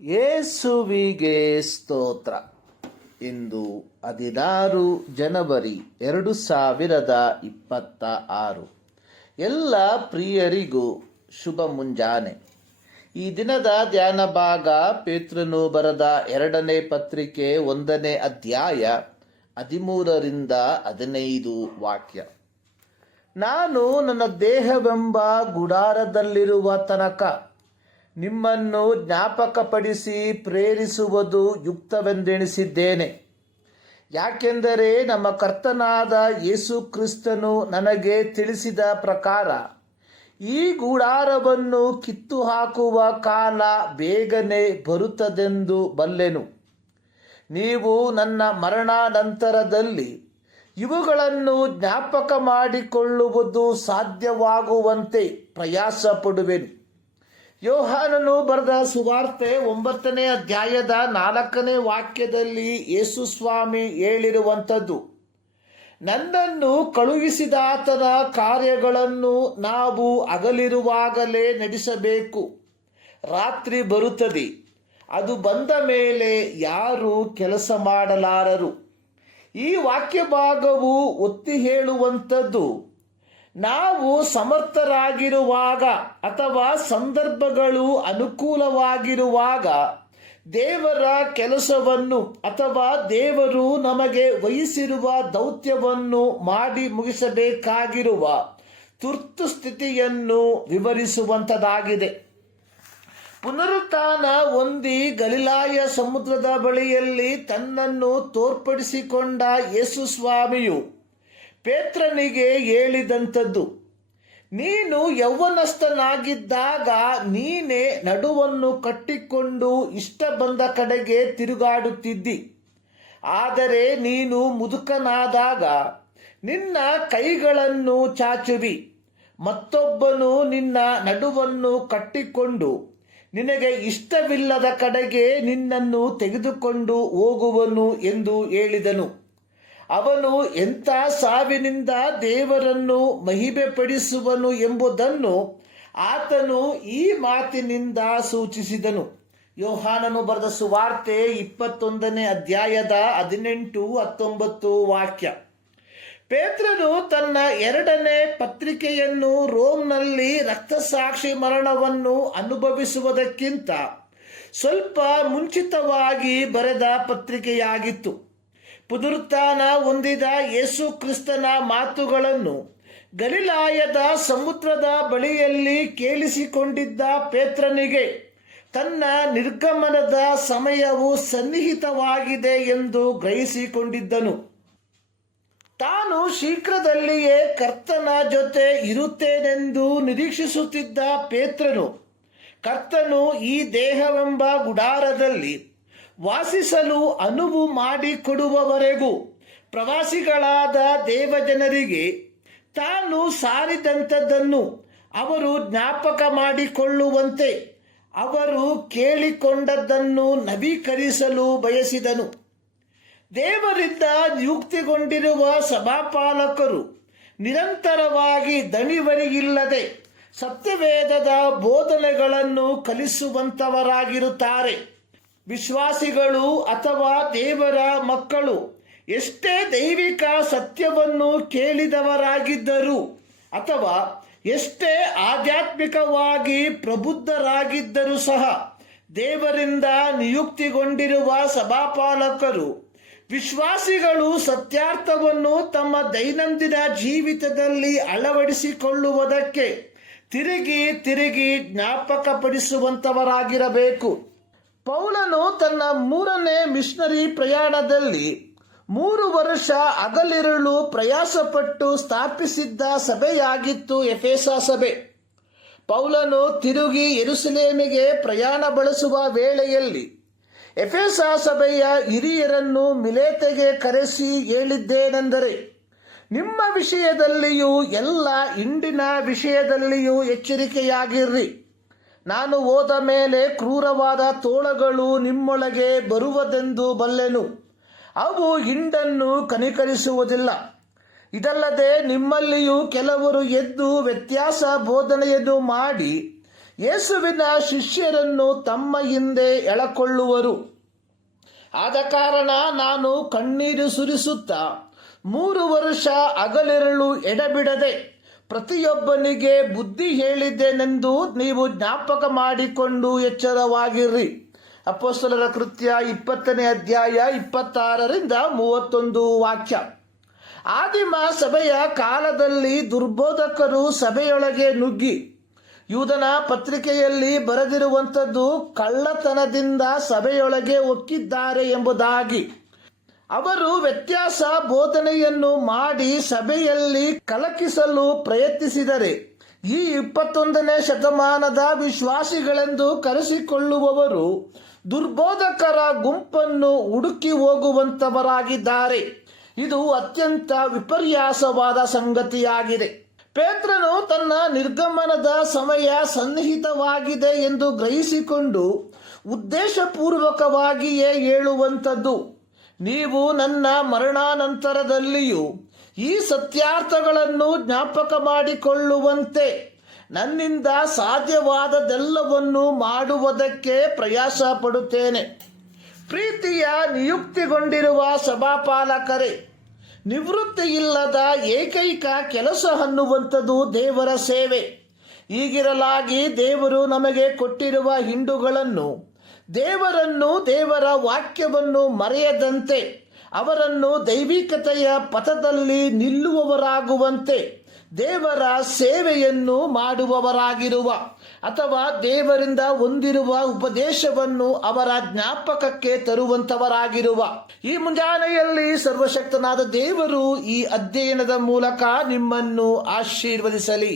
ಯೇಸುವಿಗೆ ಸ್ತೋತ್ರ. ಇಂದು 16 ಜನವರಿ 2026. ಎಲ್ಲ ಪ್ರಿಯರಿಗೂ ಶುಭ ಮುಂಜಾನೆ. ಈ ದಿನದ ಧ್ಯಾನ ಭಾಗ ಪೇತ್ರನು ಬರೆದ 2ನೇ ಪತ್ರಿಕೆ 1ನೇ ಅಧ್ಯಾಯ 13ರಿಂದ 15 ವಾಕ್ಯ. ನಾನು ನನ್ನ ದೇಹವೆಂಬ ಗುಡಾರದಲ್ಲಿರುವ ತನಕ ನಿಮ್ಮನ್ನು ಜ್ಞಾಪಕಪಡಿಸಿ ಪ್ರೇರಿಸುವುದು ಯುಕ್ತವೆಂದೆಣಿಸಿದ್ದೇನೆ. ಯಾಕೆಂದರೆ ನಮ್ಮ ಕರ್ತನಾದ ಯೇಸು ಕ್ರಿಸ್ತನು ನನಗೆ ತಿಳಿಸಿದ ಪ್ರಕಾರ ಈ ಗುಡಾರವನ್ನು ಕಿತ್ತು ಹಾಕುವ ಕಾಲ ಬೇಗನೆ ಬರುತ್ತದೆಂದು ಬಲ್ಲೆನು. ನೀವು ನನ್ನ ಮರಣಾನಂತರದಲ್ಲಿ ಇವುಗಳನ್ನು ಜ್ಞಾಪಕ ಮಾಡಿಕೊಳ್ಳುವುದು ಸಾಧ್ಯವಾಗುವಂತೆ ಪ್ರಯಾಸ ಪಡುವೆನು. ಯೋಹಾನನು ಬರೆದ ಸುವಾರ್ತೆ 9ನೇ ಅಧ್ಯಾಯದ 4ನೇ ವಾಕ್ಯದಲ್ಲಿ ಯೇಸು ಸ್ವಾಮಿ ಹೇಳಿರುವಂಥದ್ದು, ನನ್ನನ್ನು ಕಳುಹಿಸಿದಾತನ ಕಾರ್ಯಗಳನ್ನು ನಾವು ಹಗಲಿರುವಾಗಲೇ ನಡೆಸಬೇಕು. ರಾತ್ರಿ ಬರುತ್ತದೆ, ಅದು ಬಂದ ಮೇಲೆ ಯಾರೂ ಕೆಲಸ ಮಾಡಲಾರರು. ಈ ವಾಕ್ಯ ಭಾಗವು ಒತ್ತಿ ಹೇಳುವಂಥದ್ದು, ನಾವು ಸಮರ್ಥರಾಗಿರುವಾಗ ಅಥವಾ ಸಂದರ್ಭಗಳು ಅನುಕೂಲವಾಗಿರುವಾಗ ದೇವರ ಕೆಲಸವನ್ನು ಅಥವಾ ದೇವರು ನಮಗೆ ವಹಿಸಿರುವ ದೌತ್ಯವನ್ನು ಮಾಡಿ ಮುಗಿಸಬೇಕಾಗಿರುವ ತುರ್ತು ಸ್ಥಿತಿಯನ್ನು ವಿವರಿಸುವಂಥದ್ದಾಗಿದೆ. ಪುನರುತ್ಥಾನ ಹೊಂದಿ ಗಲಿಲಾಯ ಸಮುದ್ರದ ಬಳಿಯಲ್ಲಿ ತನ್ನನ್ನು ತೋರ್ಪಡಿಸಿಕೊಂಡ ಯೇಸು ಸ್ವಾಮಿಯು ಪೇತ್ರನಿಗೆ ಹೇಳಿದಂಥದ್ದು, ನೀನು ಯೌವನಸ್ಥನಾಗಿದ್ದಾಗ ನೀನೇ ನಡುವನ್ನು ಕಟ್ಟಿಕೊಂಡು ಇಷ್ಟ ಬಂದ ಕಡೆಗೆ ತಿರುಗಾಡುತ್ತಿದ್ದಿ. ಆದರೆ ನೀನು ಮುದುಕನಾದಾಗ ನಿನ್ನ ಕೈಗಳನ್ನು ಚಾಚುವಿ, ಮತ್ತೊಬ್ಬನು ನಿನ್ನ ನಡುವನ್ನು ಕಟ್ಟಿಕೊಂಡು ನಿನಗೆ ಇಷ್ಟವಿಲ್ಲದ ಕಡೆಗೆ ನಿನ್ನನ್ನು ತೆಗೆದುಕೊಂಡು ಹೋಗುವನು ಎಂದು ಹೇಳಿದನು. ಅವನು ಎಂಥ ಸಾವಿನಿಂದ ದೇವರನ್ನು ಮಹಿಮೆಪಡಿಸುವನು ಎಂಬುದನ್ನು ಆತನು ಈ ಮಾತಿನಿಂದ ಸೂಚಿಸಿದನು. ಯೋಹಾನನು ಬರೆದ ಸುವಾರ್ತೆ 21ನೇ ಅಧ್ಯಾಯದ 18-19 ವಾಕ್ಯ. ಪೇತ್ರನು ತನ್ನ 2ನೇ ಪತ್ರಿಕೆಯನ್ನು ರೋಮ್ನಲ್ಲಿ ರಕ್ತಸಾಕ್ಷಿ ಮರಣವನ್ನು ಅನುಭವಿಸುವುದಕ್ಕಿಂತ ಸ್ವಲ್ಪ ಮುಂಚಿತವಾಗಿ ಬರೆದ ಪತ್ರಿಕೆಯಾಗಿತ್ತು. ಪುನರುತ್ಥಾನ ಹೊಂದಿದ ಯೇಸು ಕ್ರಿಸ್ತನ ಮಾತುಗಳನ್ನು ಗಲಿಲಾಯದ ಸಮುದ್ರದ ಬಳಿಯಲ್ಲಿ ಕೇಳಿಸಿಕೊಂಡಿದ್ದ ಪೇತ್ರನಿಗೆ ತನ್ನ ನಿರ್ಗಮನದ ಸಮಯವು ಸನ್ನಿಹಿತವಾಗಿದೆ ಎಂದು ಗ್ರಹಿಸಿಕೊಂಡಿದ್ದನು. ತಾನು ಶೀಘ್ರದಲ್ಲಿಯೇ ಕರ್ತನ ಜೊತೆ ಇರುತ್ತೇನೆಂದು ನಿರೀಕ್ಷಿಸುತ್ತಿದ್ದ ಪೇತ್ರನು ಕರ್ತನು ಈ ದೇಹವೆಂಬ ಗುಡಾರದಲ್ಲಿ ವಾಸಿಸಲು ಅನುವು ಮಾಡಿಕೊಡುವವರೆಗೂ ಪ್ರವಾಸಿಗಳಾದ ದೇವಜನರಿಗೆ ತಾನು ಸಾರಿದಂಥದ್ದನ್ನು ಅವರು ಜ್ಞಾಪಕ ಮಾಡಿಕೊಳ್ಳುವಂತೆ ಅವರು ಕೇಳಿಕೊಂಡದ್ದನ್ನು ನವೀಕರಿಸಲು ಬಯಸಿದನು. ದೇವರಿಂದ ನಿಯುಕ್ತಿಗೊಂಡಿರುವ ಸಭಾಪಾಲಕರು ನಿರಂತರವಾಗಿ ದಣಿವರಿಯಿಲ್ಲದೆ ಸತ್ಯವೇದದ ಬೋಧನೆಗಳನ್ನು ಕಲಿಸುವಂಥವರಾಗಿರುತ್ತಾರೆ. ವಿಶ್ವಾಸಿಗಳು ಅಥವಾ ದೇವರ ಮಕ್ಕಳು ಎಷ್ಟೇ ದೈವಿಕ ಸತ್ಯವನ್ನು ಕೇಳಿದವರಾಗಿದ್ದರೂ ಅಥವಾ ಎಷ್ಟೇ ಆಧ್ಯಾತ್ಮಿಕವಾಗಿ ಪ್ರಬುದ್ಧರಾಗಿದ್ದರೂ ಸಹ ದೇವರಿಂದ ನಿಯುಕ್ತಿಗೊಂಡಿರುವ ಸಭಾಪಾಲಕರು ವಿಶ್ವಾಸಿಗಳು ಸತ್ಯಾರ್ಥವನ್ನು ತಮ್ಮ ದೈನಂದಿನ ಜೀವಿತದಲ್ಲಿ ಅಳವಡಿಸಿಕೊಳ್ಳುವುದಕ್ಕೆ ತಿರುಗಿ ತಿರುಗಿ ಜ್ಞಾಪಕಪಡಿಸುವಂಥವರಾಗಿರಬೇಕು. ಪೌಲನು ತನ್ನ 3ನೇ ಮಿಷನರಿ ಪ್ರಯಾಣದಲ್ಲಿ 3 ವರ್ಷ ಹಗಲಿರುಳು ಪ್ರಯಾಸಪಟ್ಟು ಸ್ಥಾಪಿಸಿದ್ದ ಸಭೆಯಾಗಿತ್ತು ಎಫೆಸ ಸಭೆ. ಪೌಲನು ತಿರುಗಿ ಯೆರೂಸಲೇಮಿಗೆ ಪ್ರಯಾಣ ಬಳಸುವ ವೇಳೆಯಲ್ಲಿ ಎಫೆಸ ಸಭೆಯ ಹಿರಿಯರನ್ನು ಮಿಲೇತೆಗೆ ಕರೆಸಿ ಹೇಳಿದ್ದೇನೆಂದರೆ, ನಿಮ್ಮ ವಿಷಯದಲ್ಲಿಯೂ ಎಲ್ಲ ಹಿಂಡಿನ ವಿಷಯದಲ್ಲಿಯೂ ಎಚ್ಚರಿಕೆಯಾಗಿರ್ರಿ. ನಾನು ಹೋದ ಮೇಲೆ ಕ್ರೂರವಾದ ತೋಳಗಳು ನಿಮ್ಮೊಳಗೆ ಬರುವುದೆಂದು ಬಲ್ಲೆನು. ಅವು ಹಿಂಡನ್ನು ಕನಿಕರಿಸುವುದಿಲ್ಲ. ಇದಲ್ಲದೆ ನಿಮ್ಮಲ್ಲಿಯೂ ಕೆಲವರು ಎದ್ದು ವ್ಯತ್ಯಾಸ ಬೋಧನೆಯನ್ನು ಮಾಡಿ ಯೇಸುವಿನ ಶಿಷ್ಯರನ್ನು ತಮ್ಮ ಹಿಂದೆ ಎಳಕೊಳ್ಳುವರು. ಆದ ಕಾರಣ ನಾನು ಕಣ್ಣೀರು ಸುರಿಸುತ್ತಾ 3 ವರ್ಷ ಹಗಲಿರುಳು ಎಡೆಬಿಡದೆ ಪ್ರತಿಯೊಬ್ಬನಿಗೆ ಬುದ್ಧಿ ಹೇಳಿದ್ದೇನೆಂದು ನೀವು ಜ್ಞಾಪಕ ಮಾಡಿಕೊಂಡು ಎಚ್ಚರವಾಗಿರ್ರಿ. ಅಪೊಸ್ತಲರ ಕೃತ್ಯ 20ನೇ ಅಧ್ಯಾಯ 26ರಿಂದ 31 ವಾಕ್ಯ. ಆದಿಮ ಸಭೆಯ ಕಾಲದಲ್ಲಿ ದುರ್ಬೋಧಕರು ಸಭೆಯೊಳಗೆ ನುಗ್ಗಿ ಯೂದನ ಪತ್ರಿಕೆಯಲ್ಲಿ ಬರೆದಿರುವಂಥದ್ದು ಕಳ್ಳತನದಿಂದ ಸಭೆಯೊಳಗೆ ಒಕ್ಕಿದ್ದಾರೆ ಎಂಬುದಾಗಿ ಅವರು ವ್ಯತ್ಯಾಸ ಬೋಧನೆಯನ್ನು ಮಾಡಿ ಸಭೆಯಲ್ಲಿ ಕಲಕಿಸಲು ಪ್ರಯತ್ನಿಸಿದರೆ ಈ 21ನೇ ಶತಮಾನದ ವಿಶ್ವಾಸಿಗಳೆಂದು ಕರೆಸಿಕೊಳ್ಳುವವರು ದುರ್ಬೋಧಕರ ಗುಂಪನ್ನು ಹುಡುಕಿ ಹೋಗುವಂತವರಾಗಿದ್ದಾರೆ. ಇದು ಅತ್ಯಂತ ವಿಪರ್ಯಾಸವಾದ ಸಂಗತಿಯಾಗಿದೆ. ಪೇತ್ರನು ತನ್ನ ನಿರ್ಗಮನದ ಸಮಯ ಸನ್ನಿಹಿತವಾಗಿದೆ ಎಂದು ಗ್ರಹಿಸಿಕೊಂಡು ಉದ್ದೇಶಪೂರ್ವಕವಾಗಿಯೇ ಹೇಳುವಂಥದ್ದು, ನೀವು ನನ್ನ ಮರಣಾನಂತರದಲ್ಲಿಯೂ ಈ ಸತ್ಯಾರ್ಥಗಳನ್ನು ಜ್ಞಾಪಕ ಮಾಡಿಕೊಳ್ಳುವಂತೆ ನನ್ನಿಂದ ಸಾಧ್ಯವಾದದೆಲ್ಲವನ್ನು ಮಾಡುವುದಕ್ಕೆ ಪ್ರಯಾಸ ಪಡುತ್ತೇನೆ. ಪ್ರೀತಿಯ ನಿಯುಕ್ತಿಗೊಂಡಿರುವ ಸಭಾಪಾಲಕರೇ, ನಿವೃತ್ತಿಯಿಲ್ಲದ ಏಕೈಕ ಕೆಲಸ ಅನ್ನುವಂಥದ್ದು ದೇವರ ಸೇವೆ. ಹೀಗಿರಲಾಗಿ ದೇವರು ನಮಗೆ ಕೊಟ್ಟಿರುವ ಹಿಂಡುಗಳನ್ನು, ದೇವರನ್ನು, ದೇವರ ವಾಕ್ಯವನ್ನು ಮರೆಯದಂತೆ ಅವರನ್ನು ದೈವಿಕತೆಯ ಪಥದಲ್ಲಿ ನಿಲ್ಲುವವರಾಗುವಂತೆ ದೇವರ ಸೇವೆಯನ್ನು ಮಾಡುವವರಾಗಿರುವ ಅಥವಾ ದೇವರಿಂದ ಹೊಂದಿರುವ ಉಪದೇಶವನ್ನು ಅವರ ಜ್ಞಾಪಕಕ್ಕೆ ತರುವಂತವರಾಗಿರುವ ಈ ಮುಂಜಾನೆಯಲ್ಲಿ ಸರ್ವಶಕ್ತನಾದ ದೇವರು ಈ ಅಧ್ಯಯನದ ಮೂಲಕ ನಿಮ್ಮನ್ನು ಆಶೀರ್ವದಿಸಲಿ.